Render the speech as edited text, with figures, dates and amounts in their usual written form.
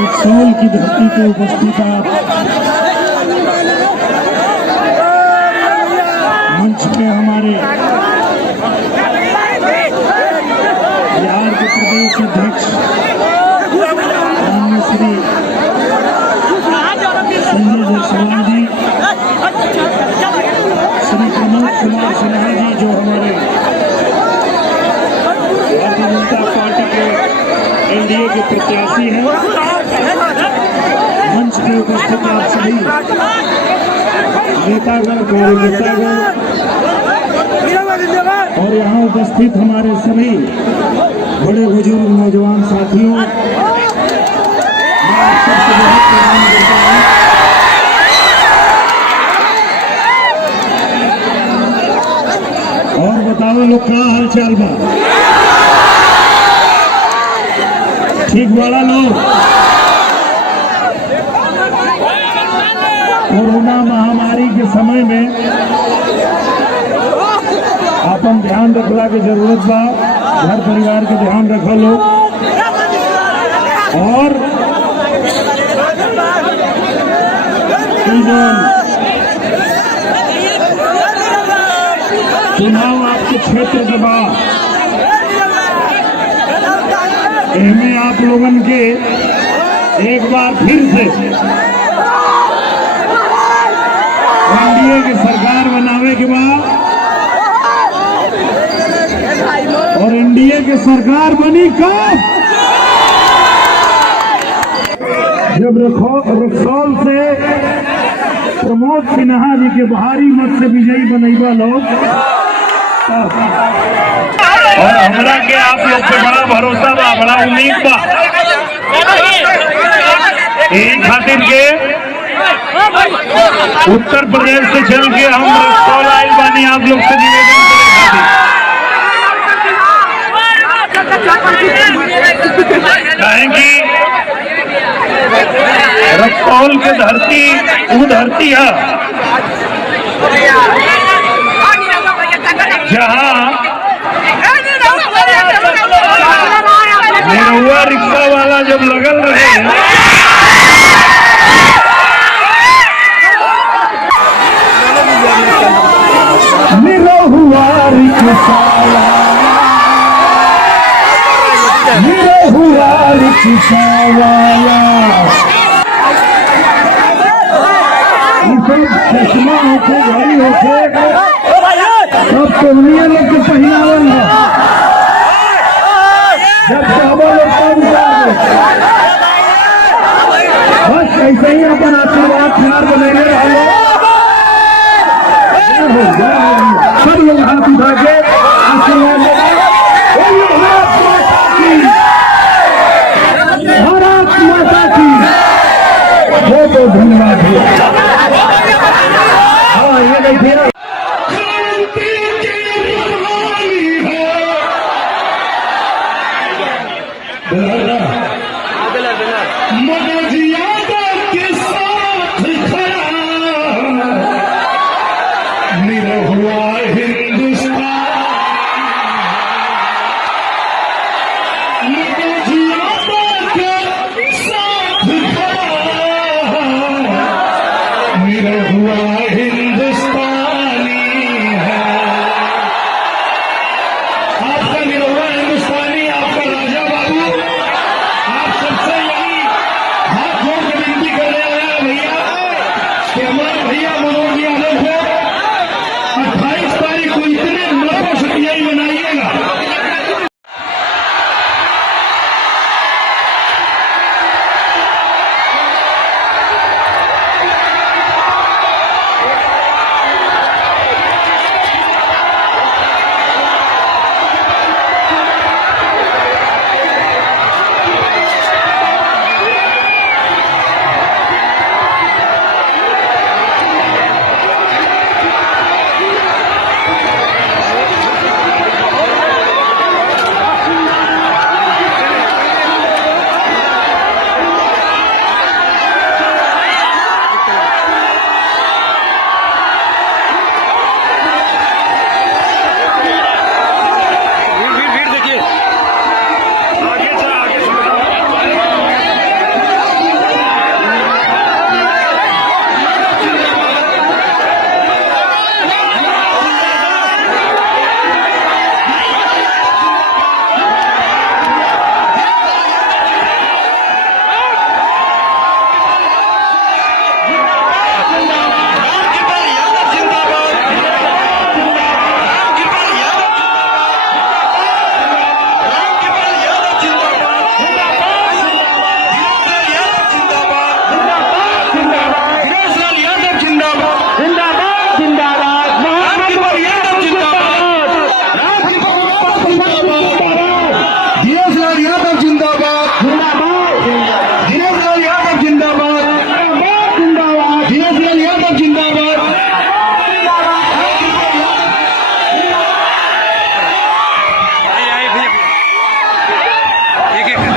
रक्सौल की धरती पे उपस्थित आप मंच पे हमारे बिहार के प्रदेश अध्यक्ष माननीय श्री संजय जायसवाल जी, श्री प्रमोद कुमार सिन्हा जी जो हमारे भारतीय जनता पार्टी के एनडीए के प्रत्याशी हैं, मंच पे उपस्थित आप सभी नेतागण, कार्यकर्तागण और यहाँ उपस्थित हमारे सभी बड़े बुजुर्ग नौजवान साथियों, मैं आप सबसे बहुत प्रणाम करता हूँ। और बताओ लोग क्या हाल चाल बा? ठीक वाला लोग? कोरोना महामारी के समय में अपन ध्यान रखला के जरूरत बा, घर परिवार के ध्यान रखो लोग। और चुनाव आपके क्षेत्र के बाद इनमें आप लोगन के एक बार फिर से एनडीए की सरकार बनावे के बाद और एनडीए की सरकार बनी कब? जब रक्सौल से प्रमोद सिन्हा जी के भारी मत से विजयी बनैबा लोग, और हमरा के आप लोग पे बड़ा भरोसा बा, बड़ा उम्मीद बा। यही खातिर के उत्तर प्रदेश से चल के हम रक्सौल आइल बानी आप लोग से निवेदन करेंगे। रक्सौल के धरती वो धरती है जहाँ निरहुआ रिक्शा वाला जब लगल रहे निरहुआ रिक्शा वाला चश्मा होके घड़ी होके सब सोनिया लोग के पहनावल है, जब चावल लोग कम जाए बस ऐसे ही अपन आशीर्वाद प्यार बनेगे रहो। सब लोग हाथ उठा के आशीर्वाद भारत माता की बहुत बहुत धन्यवाद है। हाँ ये देखिए मनोज यादव के साथ खड़ा निरहुआ हिंदुस्तान, मनोज यादव के साथ खड़ा निरहुआ हिंदुस्तानी है। आपका निरहुआ हिंदुस्तानी, आपका राजा बाबू, आप सबसे यही हाथ जोड़ के विनती करने आया भैया कि हमारे भैया मनोज यादव को 28 तारीख को इतने 9 सटियाई बनाइएगा। एक एक